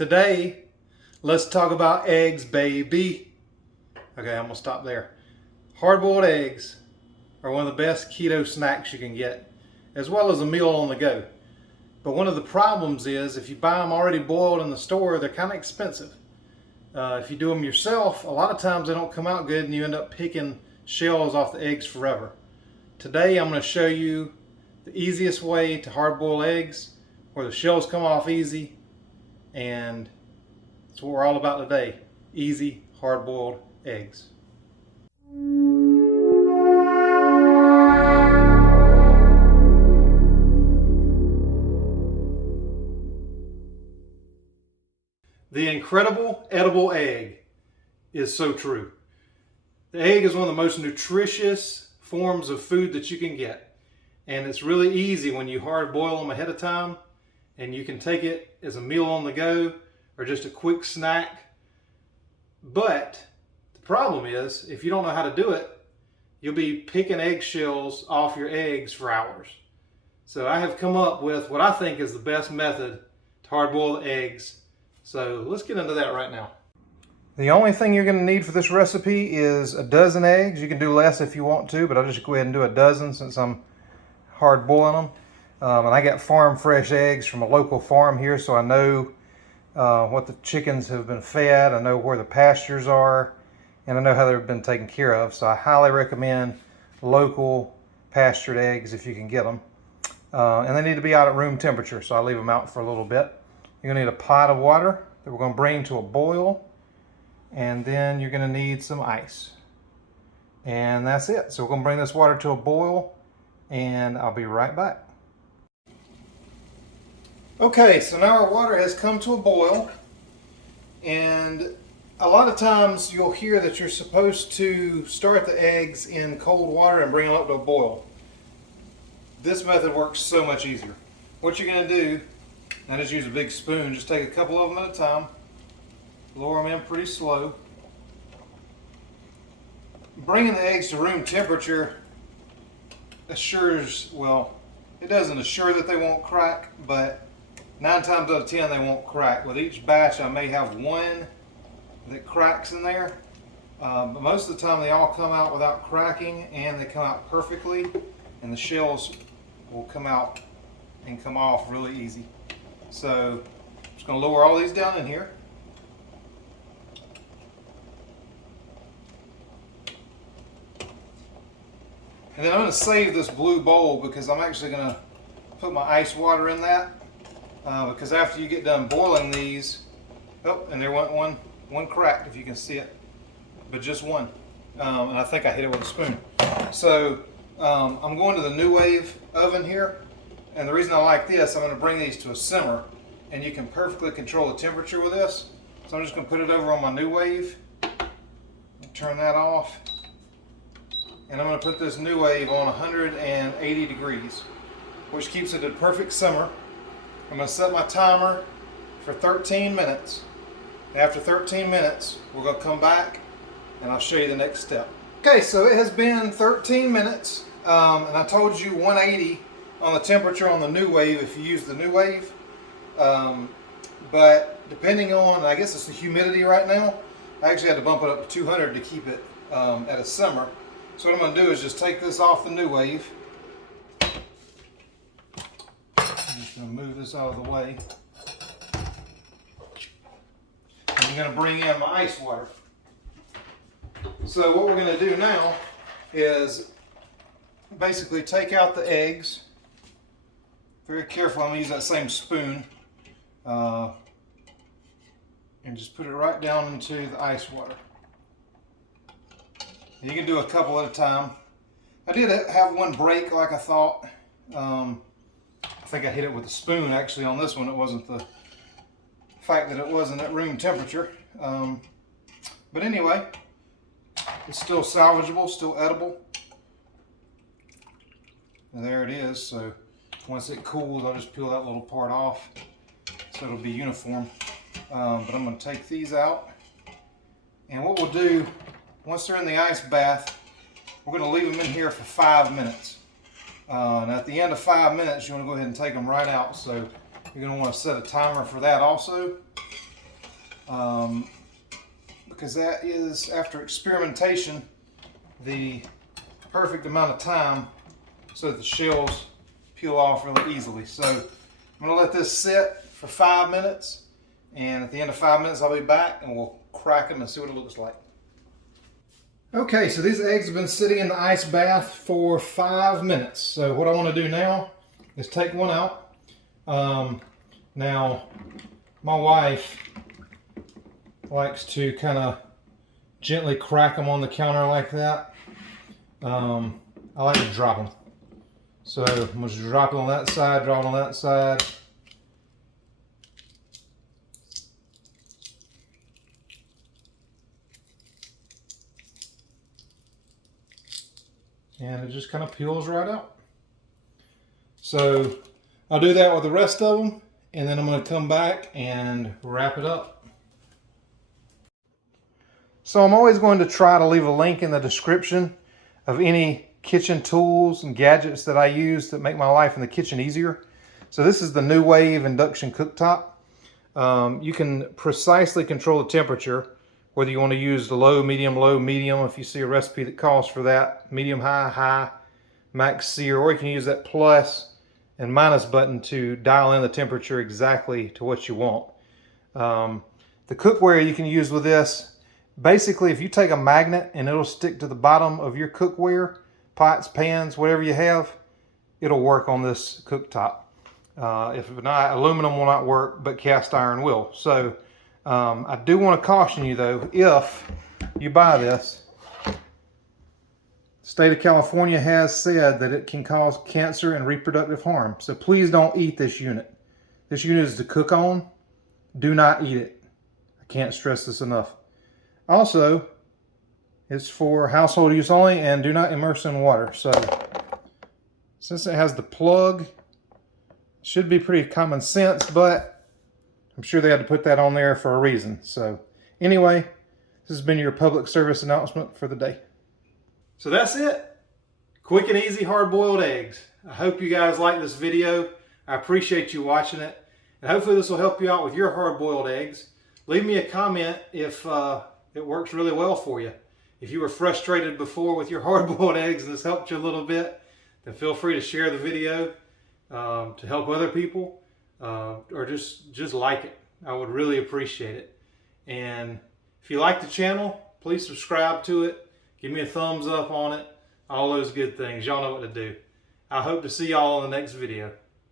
Today, let's talk about eggs, baby. Okay, I'm gonna stop there. Hard-boiled eggs are one of the best keto snacks you can get, as well as a meal on the go. But one of the problems is if you buy them already boiled in the store, they're kind of expensive. If you do them yourself, a lot of times they don't come out good and you end up picking shells off the eggs forever. Today I'm going to show you the easiest way to hard-boil eggs where the shells come off easy, and that's what we're all about today. Easy hard-boiled eggs. The incredible edible egg is so true. The egg is one of the most nutritious forms of food that you can get. And it's really easy when you hard boil them ahead of time, and you can take it as a meal on the go or just a quick snack. But the problem is, if you don't know how to do it, you'll be picking eggshells off your eggs for hours. So I have come up with what I think is the best method to hard boil the eggs. So let's get into that right now. The only thing you're going to need for this recipe is a dozen eggs. You can do less if you want to, but I'll just go ahead and do a dozen since I'm hard boiling them. And I got farm fresh eggs from a local farm here, so I know what the chickens have been fed. I know where the pastures are, and I know how they've been taken care of. So I highly recommend local pastured eggs if you can get them. And they need to be out at room temperature, so I leave them out for a little bit. You're going to need a pot of water that we're going to bring to a boil, and then you're going to need some ice. And that's it. So we're going to bring this water to a boil, and I'll be right back. Okay, so now our water has come to a boil, and a lot of times you'll hear that you're supposed to start the eggs in cold water and bring them up to a boil. This method works so much easier. What you're going to do, I just use a big spoon, just take a couple of them at a time, lower them in pretty slow. Bringing the eggs to room temperature assures, well, it doesn't assure that they won't crack, but 9 times out of 10 they won't crack. With each batch I may have one that cracks in there, but most of the time they all come out without cracking, and they come out perfectly, and the shells will come out and come off really easy. So I'm just going to lower all these down in here. And then I'm going to save this blue bowl because I'm actually going to put my ice water in that. Because after you get done boiling these, oh, and there went one cracked if you can see it, but just one. And I think I hit it with a spoon. So I'm going to the New Wave oven here. And the reason I like this, I'm going to bring these to a simmer, and you can perfectly control the temperature with this. So I'm just going to put it over on my New Wave, turn that off, and I'm going to put this New Wave on 180 degrees, which keeps it at perfect simmer. I'm going to set my timer for 13 minutes. After 13 minutes, we're going to come back, and I'll show you the next step. Okay, so it has been 13 minutes, and I told you 180 on the temperature on the New Wave if you use the New Wave. But depending on, I guess it's the humidity right now, I actually had to bump it up to 200 to keep it at a simmer. So what I'm going to do is just take this off the New Wave. I'm just going to move this out of the way. And I'm going to bring in my ice water. So what we're going to do now is basically take out the eggs. Very careful, I'm going to use that same spoon and just put it right down into the ice water. You can do a couple at a time. I did have one break like I thought. I think I hit it with a spoon actually on this one. It wasn't the fact that it wasn't at room temperature. But anyway, it's still salvageable, still edible. And there it is. So once it cools, I'll just peel that little part off so it'll be uniform. But I'm going to take these out. And what we'll do, once they're in the ice bath, we're going to leave them in here for 5 minutes. And at the end of 5 minutes, you want to go ahead and take them right out. So you're going to want to set a timer for that also. because that is, after experimentation, the perfect amount of time so that the shells peel off really easily. So I'm going to let this sit for 5 minutes, and at the end of 5 minutes I'll be back and we'll crack them and see what it looks like. Okay, so these eggs have been sitting in the ice bath for 5 minutes. So what I want to do now is take one out. Now, my wife likes to kind of gently crack them on the counter like that. I like to drop them. So I'm going to drop it on that side, drop it on that side. And it just kind of peels right out. So I'll do that with the rest of them, and then I'm going to come back and wrap it up. So I'm always going to try to leave a link in the description of any kitchen tools and gadgets that I use that make my life in the kitchen easier. So this is the New Wave induction cooktop. You can precisely control the temperature, whether you want to use the low, medium, if you see a recipe that calls for that, medium, high, max sear, or you can use that plus and minus button to dial in the temperature exactly to what you want. The cookware you can use with this, basically if you take a magnet and it'll stick to the bottom of your cookware, pots, pans, whatever you have, it'll work on this cooktop. If not, aluminum will not work, but cast iron will. So I do want to caution you though, if you buy this, the state of California has said that it can cause cancer and reproductive harm. So please don't eat this unit. This unit is to cook on. Do not eat it. I can't stress this enough. Also, it's for household use only and do not immerse in water. So since it has the plug, it should be pretty common sense, but I'm sure they had to put that on there for a reason. So anyway, this has been your public service announcement for the day. So that's it. Quick and easy hard-boiled eggs. I hope you guys like this video. I appreciate you watching it. And hopefully this will help you out with your hard-boiled eggs. Leave me a comment if it works really well for you. If you were frustrated before with your hard-boiled eggs and this helped you a little bit, then feel free to share the video to help other people. Or just like it. I would really appreciate it. And if you like the channel, please subscribe to it. Give me a thumbs up on it. All those good things. Y'all know what to do. I hope to see y'all in the next video.